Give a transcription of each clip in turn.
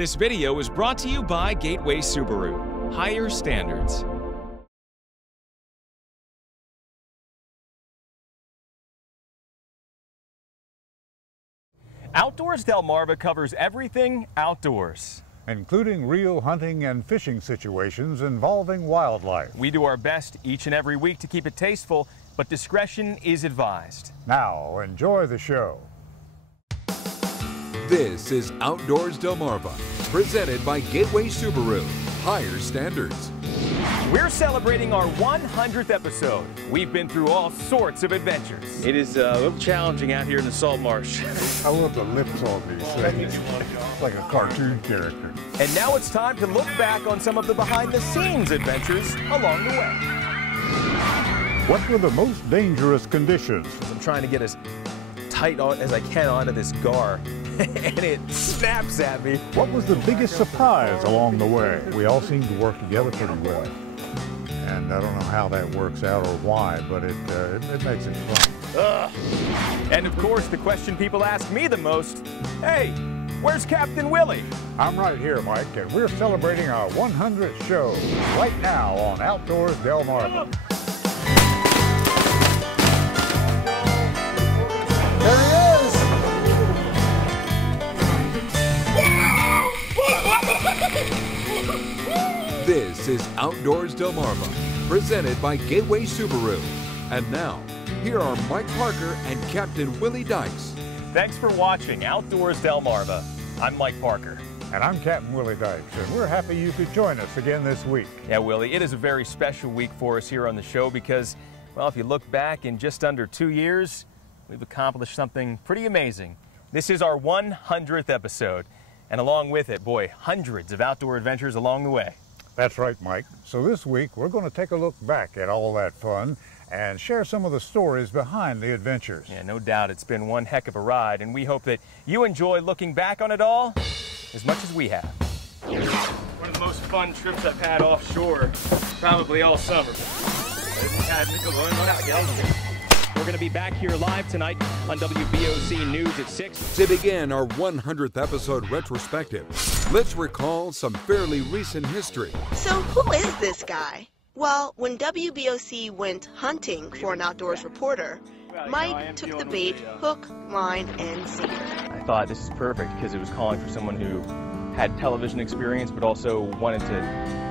This video is brought to you by Gateway Subaru. Higher standards. Outdoors Delmarva covers everything outdoors, including real hunting and fishing situations involving wildlife. We do our best each and every week to keep it tasteful, but discretion is advised. Now, enjoy the show. This is Outdoors Delmarva, presented by Gateway Subaru. Higher standards. We're celebrating our 100th episode. We've been through all sorts of adventures. It is a little challenging out here in the salt marsh. I love the lips on these things. It's like a cartoon character. And now it's time to look back on some of the behind-the-scenes adventures along the way. What were the most dangerous conditions? I'm trying to get as tight as I can onto this gar, and it snaps at me. What was the biggest surprise along the way? We all seem to work together pretty well. And I don't know how that works out or why, but it makes it fun. Ugh. And of course, the question people ask me the most, hey, where's Captain Willie? I'm right here, Mike, and we're celebrating our 100th show right now on Outdoors Delmarva. There he is! This is Outdoors Delmarva, presented by Gateway Subaru. And now, here are Mike Parker and Captain Willie Dykes. Thanks for watching Outdoors Delmarva. I'm Mike Parker. And I'm Captain Willie Dykes, and we're happy you could join us again this week. Yeah, Willie, it is a very special week for us here on the show because, well, if you look back in just under 2 years, we've accomplished something pretty amazing. This is our 100th episode, and along with it, boy, hundreds of outdoor adventures along the way. That's right, Mike. So this week, we're going to take a look back at all that fun and share some of the stories behind the adventures. Yeah, no doubt it's been one heck of a ride, and we hope that you enjoy looking back on it all as much as we have. One of the most fun trips I've had offshore, probably all summer. We're going to be back here live tonight on WBOC News at 6. To begin our 100th episode retrospective, let's recall some fairly recent history. So who is this guy? Well, when WBOC went hunting for an outdoors reporter, Mike took the bait, hook, line, and sinker. I thought this is perfect because it was calling for someone who had television experience but also wanted to,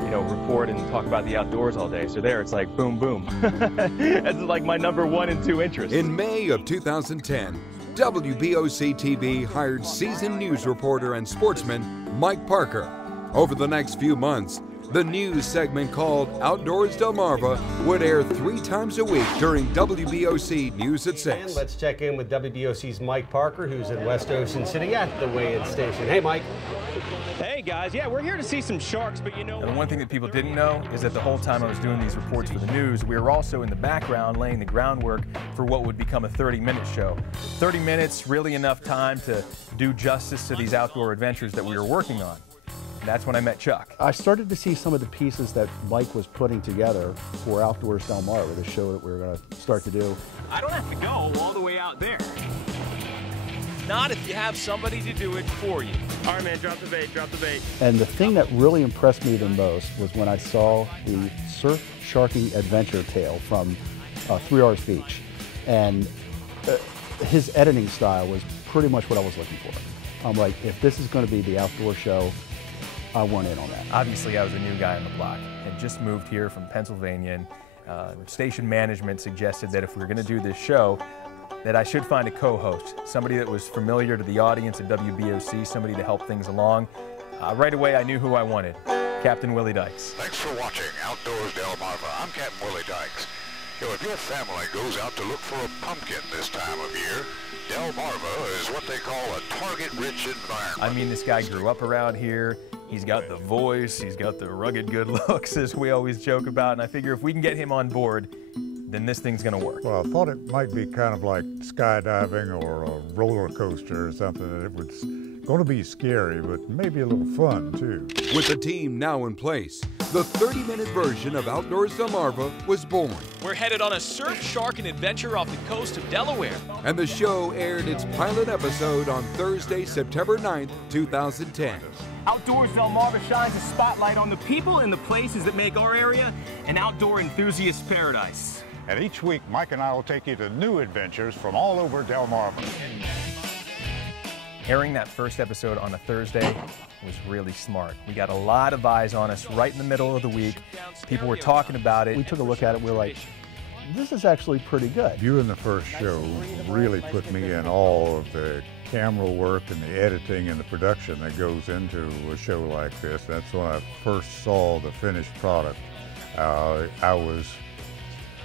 you know, report and talk about the outdoors all day. So there, it's like boom, boom. That's like my number 1 and 2 interest. In May of 2010, WBOC TV hired seasoned news reporter and sportsman Mike Parker. Over the next few months, the news segment called Outdoors Delmarva would air 3 times a week during WBOC News at 6. And let's check in with WBOC's Mike Parker, who's in West Ocean City at the weigh-in station. Hey, Mike. Hey guys, yeah, we're here to see some sharks, but you know... And the one thing that people didn't know is that the whole time I was doing these reports for the news, we were also in the background laying the groundwork for what would become a 30-minute show. 30 minutes, really enough time to do justice to these outdoor adventures that we were working on. And that's when I met Chuck. I started to see some of the pieces that Mike was putting together for Outdoors Delmarva, the show that we were going to start to do. I don't have to go all the way out there. Not if you have somebody to do it for you. All right, man, drop the bait, drop the bait. And the thing that really impressed me the most was when I saw the surf sharking adventure tale from 3 R's Beach. And his editing style was pretty much what I was looking for. I'm like, if this is going to be the outdoor show, I want in on that. Obviously, I was a new guy on the block. Had just moved here from Pennsylvania, and station management suggested that if we were going to do this show, that I should find a co-host, somebody that was familiar to the audience at WBOC, somebody to help things along. Right away, I knew who I wanted, Captain Willie Dykes. Thanks for watching Outdoors Delmarva. I'm Captain Willie Dykes. You know, if your family goes out to look for a pumpkin this time of year, Delmarva is what they call a target-rich environment. I mean, this guy grew up around here. He's got the voice, he's got the rugged good looks, as we always joke about, and I figure if we can get him on board, then this thing's gonna work. Well, I thought it might be kind of like skydiving or a roller coaster or something, that it would Going to be scary, but maybe a little fun, too. With the team now in place, the 30-minute version of Outdoors Delmarva was born. We're headed on a surf, shark, and adventure off the coast of Delaware. And the show aired its pilot episode on Thursday, September 9th, 2010. Outdoors Delmarva shines a spotlight on the people and the places that make our area an outdoor enthusiast paradise. And each week, Mike and I will take you to new adventures from all over Delmarva. Airing that first episode on a Thursday was really smart. We got a lot of eyes on us right in the middle of the week. People were talking about it. We took a look at it, we were like, this is actually pretty good. Viewing the first show really put me in awe of the camera work and the editing and the production that goes into a show like this. That's when I first saw the finished product. I was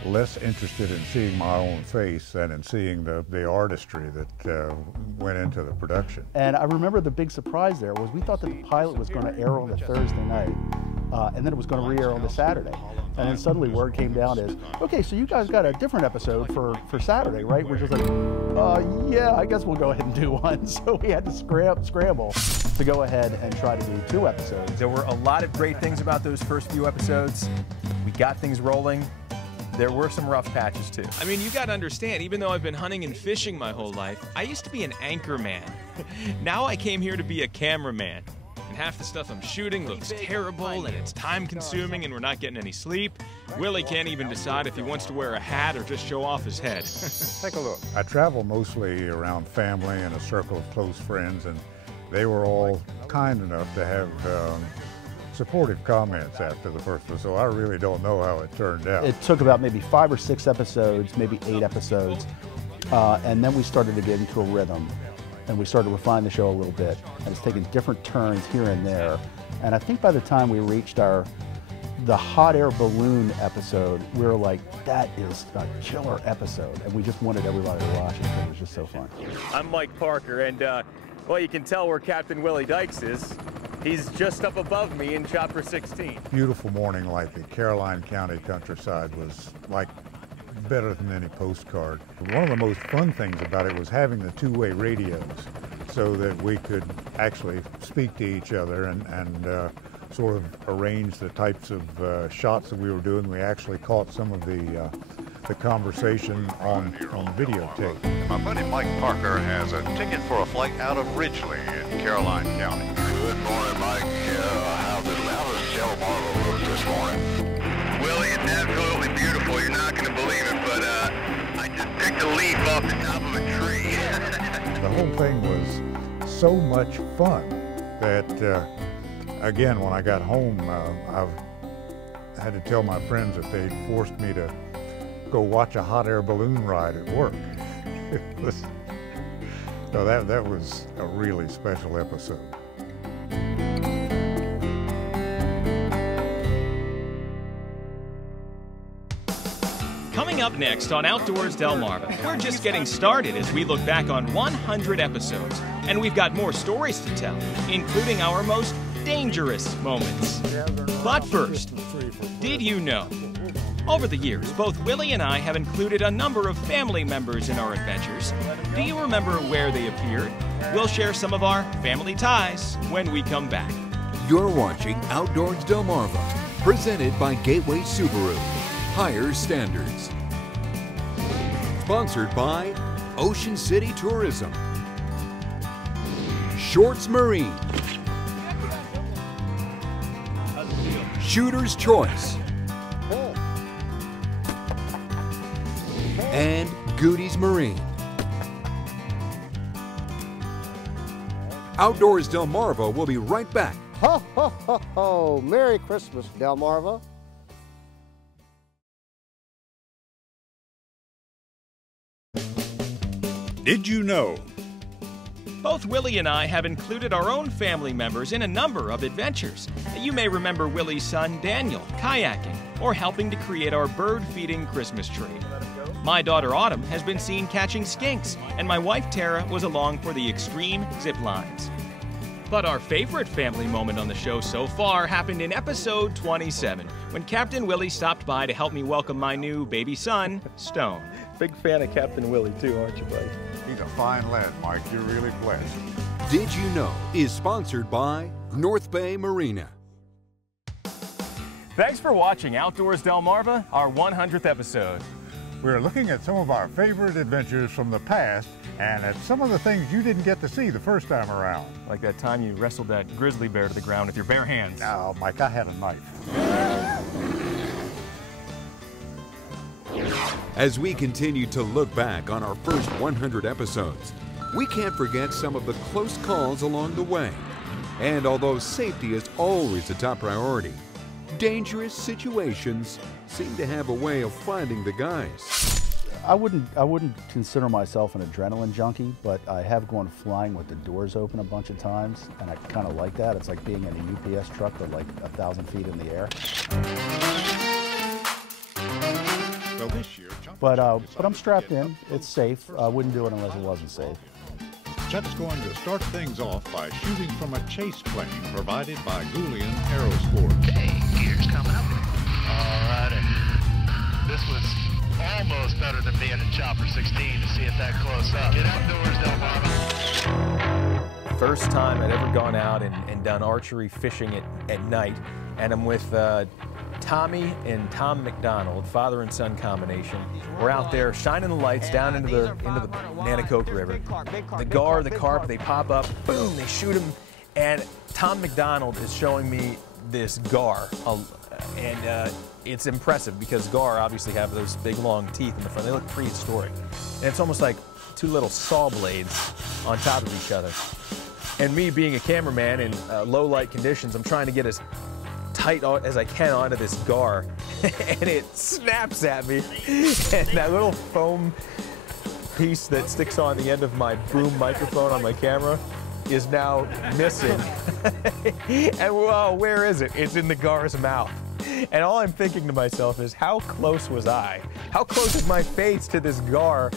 less interested in seeing my own face than in seeing the artistry that went into the production. And I remember the big surprise there was we thought that the pilot was going to air on the Thursday night, and then it was going to re-air on the Saturday. And then suddenly word came down is, okay, so you guys got a different episode for Saturday, right? We're just like, yeah, I guess we'll go ahead and do one. So we had to scramble to go ahead and try to do 2 episodes. There were a lot of great things about those first few episodes. We got things rolling. There were some rough patches too. I mean, you gotta understand, even though I've been hunting and fishing my whole life, I used to be an anchor man. Now I came here to be a cameraman. And half the stuff I'm shooting looks terrible, and it's time consuming, and we're not getting any sleep. Willie can't even decide if he wants to wear a hat or just show off his head. Take a look. I travel mostly around family and a circle of close friends, and they were all kind enough to have supportive comments after the first one, so I really don't know how it turned out. It took about maybe 5 or 6 episodes, maybe 8 episodes, and then we started to get into a rhythm, and we started to refine the show a little bit, and it's taken different turns here and there. And I think by the time we reached the hot air balloon episode, we were like, that is a killer episode, and we just wanted everybody to watch it. It was just so fun. I'm Mike Parker, and well, you can tell where Captain Willie Dykes is. He's just up above me in Chopper 16. Beautiful morning like the Caroline County countryside was like better than any postcard. One of the most fun things about it was having the 2-way radios so that we could actually speak to each other and sort of arrange the types of shots that we were doing. We actually caught some of the conversation on videotape. My buddy Mike Parker has a ticket for a flight out of Ridgely in Caroline County. Good morning, Mike. How does Delmarva look this morning? Willie, it's absolutely beautiful. You're not going to believe it, but I just picked a leaf off the top of a tree. The whole thing was so much fun that, again, when I got home, I had to tell my friends that they'd forced me to go watch a hot air balloon ride at work. So that was a really special episode. Coming up next on Outdoors Delmarva, we're just getting started as we look back on 100 episodes. And we've got more stories to tell, including our most dangerous moments. But first, did you know? Over the years, both Willie and I have included a number of family members in our adventures. Do you remember where they appeared? We'll share some of our family ties when we come back. You're watching Outdoors Delmarva, presented by Gateway Subaru. Higher standards. Sponsored by Ocean City Tourism, Shorts Marine, Shooter's Choice, and Goody's Marine. Outdoors Delmarva will be right back. Ho, ho, ho, ho. Merry Christmas, Delmarva. Did you know? Both Willie and I have included our own family members in a number of adventures. You may remember Willie's son, Daniel, kayaking, or helping to create our bird-feeding Christmas tree. My daughter, Autumn, has been seen catching skinks, and my wife, Tara, was along for the extreme zip lines. But our favorite family moment on the show so far happened in episode 27, when Captain Willie stopped by to help me welcome my new baby son, Stone. Big fan of Captain Willie too, aren't you, buddy? He's a fine lad, Mike. You're really blessed. Did You Know is sponsored by North Bay Marina. Thanks for watching Outdoors Delmarva, our 100th episode. We're looking at some of our favorite adventures from the past and at some of the things you didn't get to see the first time around. Like that time you wrestled that grizzly bear to the ground with your bare hands. No, Mike, I had a knife. As we continue to look back on our first 100 episodes, we can't forget some of the close calls along the way. And although safety is always a top priority, dangerous situations seem to have a way of finding the guys. I wouldn't consider myself an adrenaline junkie, but I have gone flying with the doors open a bunch of times, and I kind of like that. It's like being in a UPS truck with like 1,000 feet in the air. Well, this year, But I'm strapped in. It's safe. I wouldn't do it unless it wasn't safe. Chuck's going to start things off by shooting from a chase plane provided by Goulian Aerosports. Hey, gear's coming up. All righty. This was almost better than being in Chopper 16 to see it that close up. Get outdoors, Delmarva. First time I'd ever gone out and done archery fishing at night, and I'm with Tommy and Tom McDonald, father and son combination. We're out there shining the lights down into the Nanticoke River. The gar, the carp, they pop up, boom, they shoot them, and Tom McDonald is showing me this gar, and it's impressive because gar obviously have those big long teeth in the front. They look prehistoric, and it's almost like two little saw blades on top of each other. And me being a cameraman in low light conditions, I'm trying to get as tight as I can onto this gar, and it snaps at me, and that little foam piece that sticks on the end of my boom microphone on my camera is now missing. And well, where is it? It's in the gar's mouth. And all I'm thinking to myself is, how close was I? How close is my face to this gar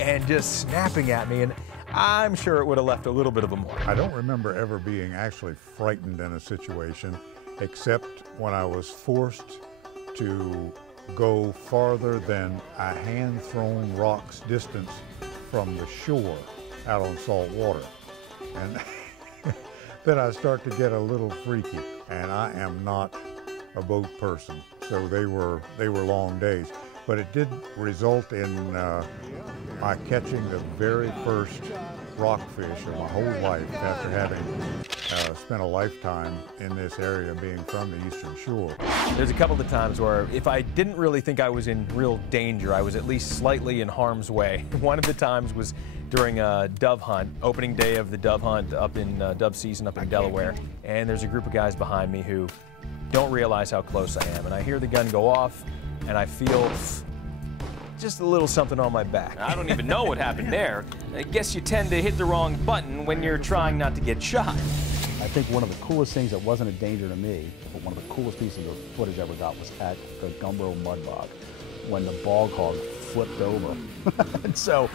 and just snapping at me? And I'm sure it would have left a little bit of a mark. I don't remember ever being actually frightened in a situation, except when I was forced to go farther than a hand-thrown rock's distance from the shore out on salt water. And then I start to get a little freaky, and I am not a boat person, so they were long days. But it did result in my catching the very first rockfish of my whole life after having spent a lifetime in this area, being from the Eastern Shore. There's a couple of times where if I didn't really think I was in real danger, I was at least slightly in harm's way. One of the times was during a dove hunt, opening day of the dove hunt up in dove season up in Delaware, and there's a group of guys behind me who don't realize how close I am, and I hear the gun go off, and I feel just a little something on my back. I don't even know what happened there. I guess you tend to hit the wrong button when you're trying not to get shot. I think one of the coolest things that wasn't a danger to me, but one of the coolest pieces of footage I ever got was at the Gumbro Mud Bog when the bog hog flipped over. And so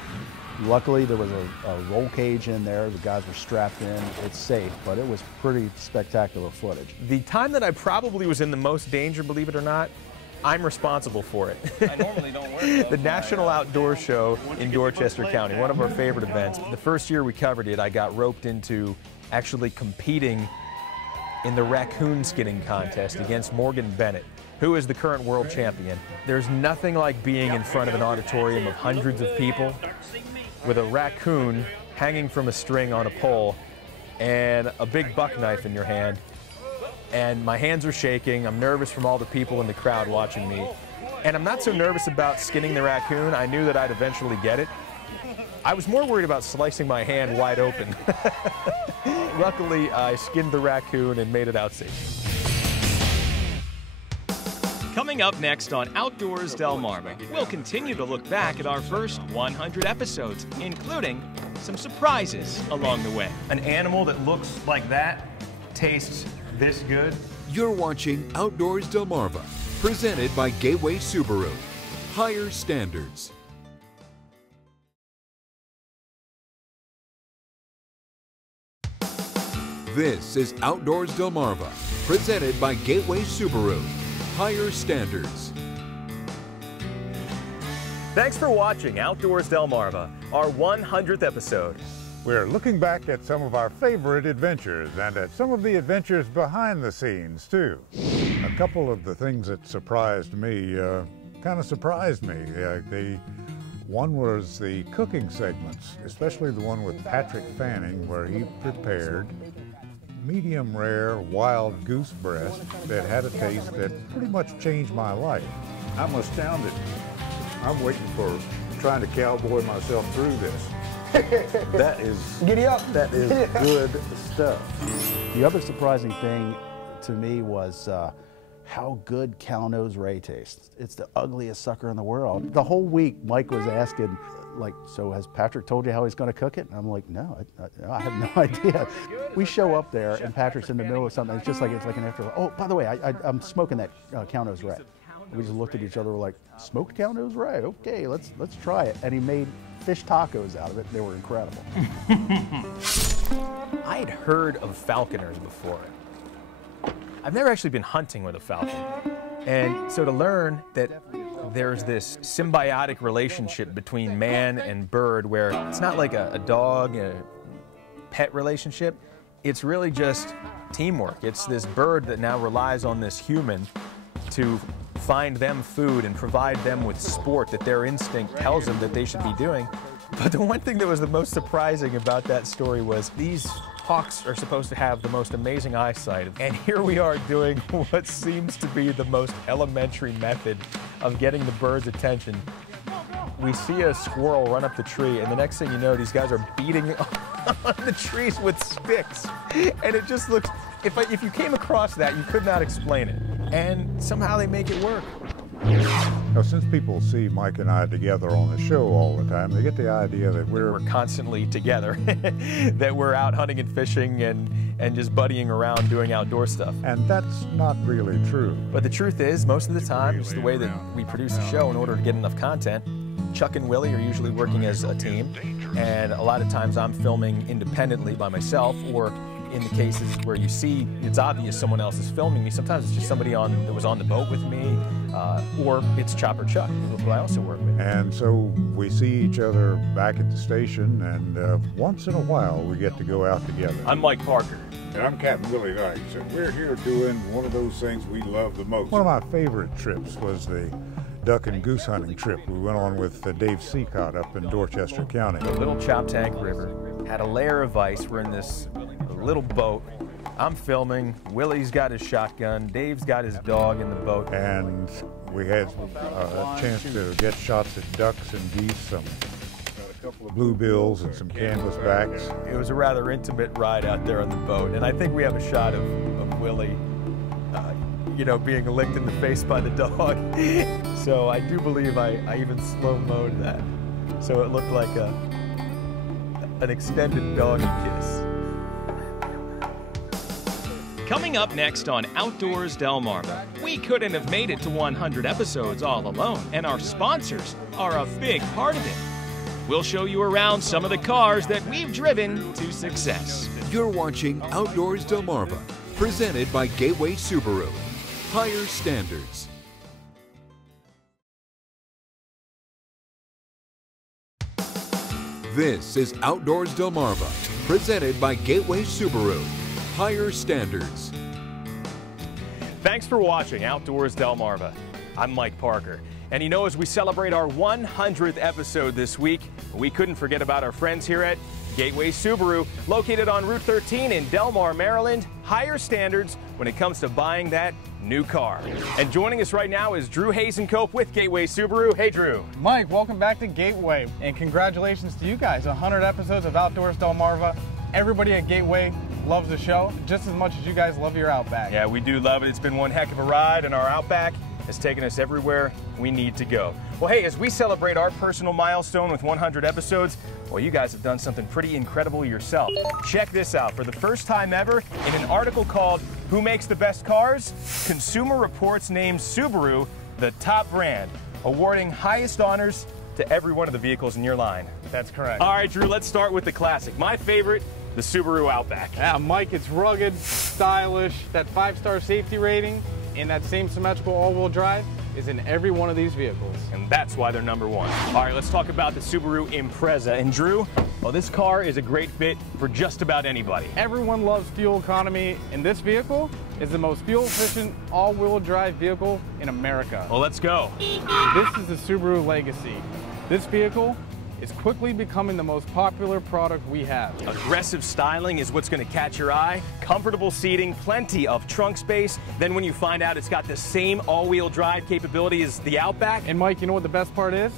luckily there was a roll cage in there. The guys were strapped in. It's safe, but it was pretty spectacular footage. The time that I probably was in the most danger, believe it or not, I'm responsible for it. I normally don't wear The National Outdoor Show in Dorchester County, one of our favorite events. The first year we covered it, I got roped into actually competing in the raccoon skinning contest against Morgan Bennett, who is the current world champion. There's nothing like being in front of an auditorium of hundreds of people with a raccoon hanging from a string on a pole and a big buck knife in your hand. And my hands are shaking. I'm nervous from all the people in the crowd watching me. And I'm not so nervous about skinning the raccoon. I knew that I'd eventually get it. I was more worried about slicing my hand wide open. Luckily, I skinned the raccoon and made it out safe. Coming up next on Outdoors Delmarva, we'll continue to look back at our first 100 episodes, including some surprises along the way. An animal that looks like that tastes this good. You're watching Outdoors Delmarva, presented by Gateway Subaru. Higher standards. This is Outdoors Delmarva, presented by Gateway Subaru. Higher standards. Thanks for watching Outdoors Delmarva, our 100th episode. We're looking back at some of our favorite adventures and at some of the adventures behind the scenes, too. A couple of the things that surprised me, kind of surprised me. One was the cooking segments, especially the one with Patrick Fanning, where he prepared medium rare wild goose breast that had a taste that pretty much changed my life. I'm astounded. I'm waiting for trying to cowboy myself through this. That is, giddy up. That is good stuff. The other surprising thing to me was how good cow-nose Ray tastes. It's the ugliest sucker in the world. The whole week, Mike was asking, like, so has Patrick told you how he's going to cook it? And I'm like, no, I have no idea. We show up there, and Patrick's in the middle of something. It's like an after. Oh, by the way, I'm smoking that cow-nose Ray. We just looked at each other, we're like, smoked cow-nose Ray? Okay, let's try it. And he made fish tacos out of it. They were incredible. I had heard of falconers before. I've never actually been hunting with a falcon. And so to learn that there's this symbiotic relationship between man and bird where it's not like a dog, a pet relationship, it's really just teamwork. It's this bird that now relies on this human to find them food and provide them with sport that their instinct tells them that they should be doing. But the one thing that was the most surprising about that story was these hawks are supposed to have the most amazing eyesight, and here we are doing what seems to be the most elementary method of getting the bird's attention. We see a squirrel run up the tree, and the next thing you know, these guys are beating on the trees with sticks. And it just looks, if you came across that, you could not explain it. And somehow they make it work. Now, since people see Mike and I together on the show all the time, they get the idea that we're constantly together, that we're out hunting and fishing and just buddying around doing outdoor stuff. And that's not really true. But the truth is, most of the time, just the way that we produce the show, in order to get enough content, Chuck and Willie are usually working as a team, and a lot of times I'm filming independently by myself, or in the cases where you see it's obvious someone else is filming me, sometimes it's just somebody that was on the boat with me, or it's Chopper Chuck, who I also work with. And so we see each other back at the station, and once in a while we get to go out together. I'm Mike Parker. And I'm Captain Willie Knight, and we're here doing one of those things we love the most. One of my favorite trips was the duck and goose hunting trip we went on with Dave Seacott up in Dorchester County. The Little Choptank River had a layer of ice. We're in this little boat. I'm filming. Willie's got his shotgun. Dave's got his dog in the boat. And we had a chance to get shots at ducks and geese, some bluebills and some canvasbacks. It was a rather intimate ride out there on the boat, and I think we have a shot of Willie you know, being licked in the face by the dog. So I do believe I even slow-mo'd that. So it looked like an extended dog kiss. Coming up next on Outdoors Delmarva, we couldn't have made it to 100 episodes all alone, and our sponsors are a big part of it. We'll show you around some of the cars that we've driven to success. You're watching Outdoors Delmarva, presented by Gateway Subaru. Higher standards. This is Outdoors Delmarva, presented by Gateway Subaru. Higher standards. Thanks for watching Outdoors Delmarva. I'm Mike Parker. And you know, as we celebrate our 100th episode this week, we couldn't forget about our friends here at Gateway Subaru, located on Route 13 in Delmar, Maryland. Higher standards when it comes to buying that new car. And joining us right now is Drew Hazencope with Gateway Subaru. Hey, Drew. Mike, welcome back to Gateway, and congratulations to you guys. 100 episodes of Outdoors Delmarva. Everybody at Gateway loves the show just as much as you guys love your Outback. Yeah, we do love it. It's been one heck of a ride, and our Outback has taken us everywhere we need to go. Well, hey, as we celebrate our personal milestone with 100 episodes, well, you guys have done something pretty incredible yourself. Check this out. For the first time ever, in an article called Who Makes the Best Cars?, Consumer Reports named Subaru the top brand, awarding highest honors to every one of the vehicles in your line. That's correct. All right, Drew, let's start with the classic. My favorite, the Subaru Outback. Yeah, Mike, it's rugged, stylish, that 5-star safety rating, and that same symmetrical all-wheel drive is in every one of these vehicles. And that's why they're number one. All right, let's talk about the Subaru Impreza. And Drew, well, this car is a great fit for just about anybody. Everyone loves fuel economy, and this vehicle is the most fuel-efficient all-wheel drive vehicle in America. Well, let's go. This is the Subaru Legacy. This vehicle is quickly becoming the most popular product we have. Aggressive styling is what's going to catch your eye. Comfortable seating, plenty of trunk space. Then when you find out it's got the same all-wheel drive capability as the Outback. And Mike, you know what the best part is?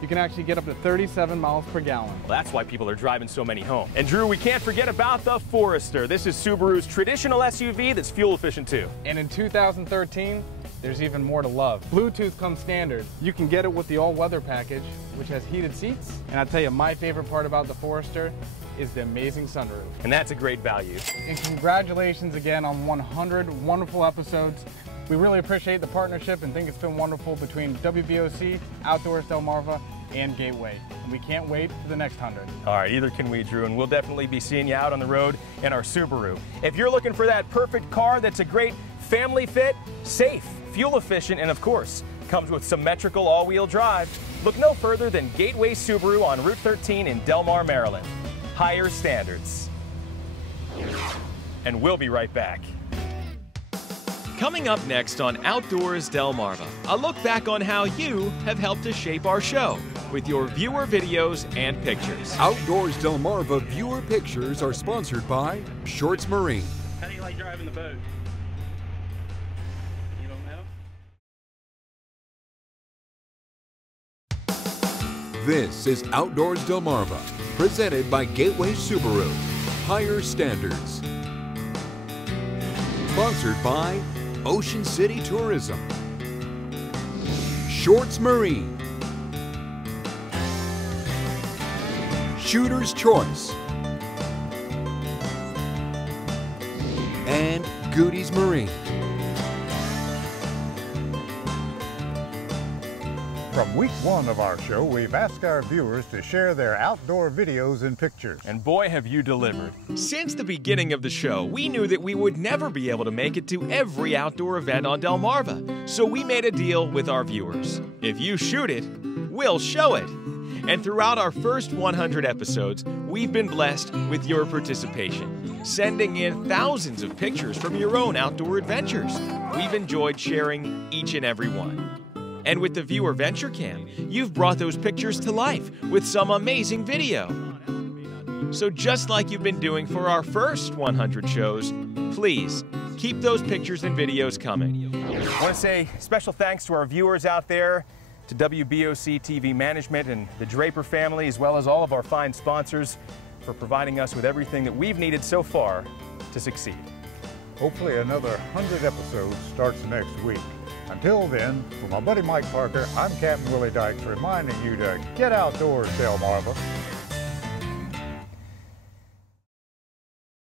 You can actually get up to 37 miles per gallon. Well, that's why people are driving so many home. And Drew, we can't forget about the Forester. This is Subaru's traditional SUV that's fuel efficient too. And in 2013, there's even more to love. Bluetooth comes standard. You can get it with the all-weather package, which has heated seats. And I'll tell you, my favorite part about the Forester is the amazing sunroof. And that's a great value. And congratulations again on 100 wonderful episodes. We really appreciate the partnership and think it's been wonderful between WBOC, Outdoors Delmarva, and Gateway. And we can't wait for the next 100. All right, either can we, Drew, and we'll definitely be seeing you out on the road in our Subaru. If you're looking for that perfect car that's a great family fit, safe, fuel efficient, and of course, comes with symmetrical all-wheel drive, look no further than Gateway Subaru on Route 13 in Delmar, Maryland. Higher standards. And we'll be right back. Coming up next on Outdoors Delmarva, a look back on how you have helped to shape our show with your viewer videos and pictures. Outdoors Delmarva viewer pictures are sponsored by Shorts Marine. How do you like driving the boat? You don't know? This is Outdoors Delmarva, presented by Gateway Subaru. Higher standards. Sponsored by Ocean City Tourism, Shorts Marine, Shooter's Choice, and Goody's Marine. From week one of our show, we've asked our viewers to share their outdoor videos and pictures. And boy, have you delivered. Since the beginning of the show, we knew that we would never be able to make it to every outdoor event on Delmarva, so we made a deal with our viewers. If you shoot it, we'll show it. And throughout our first 100 episodes, we've been blessed with your participation, sending in thousands of pictures from your own outdoor adventures. We've enjoyed sharing each and every one. And with the Viewer Venture Cam, you've brought those pictures to life with some amazing video. So just like you've been doing for our first 100 shows, please keep those pictures and videos coming. I want to say special thanks to our viewers out there, to WBOC TV management and the Draper family, as well as all of our fine sponsors for providing us with everything that we've needed so far to succeed. Hopefully another 100 episodes starts next week. Until then, for my buddy Mike Parker, I'm Captain Willie Dykes reminding you to get outdoors, Delmarva.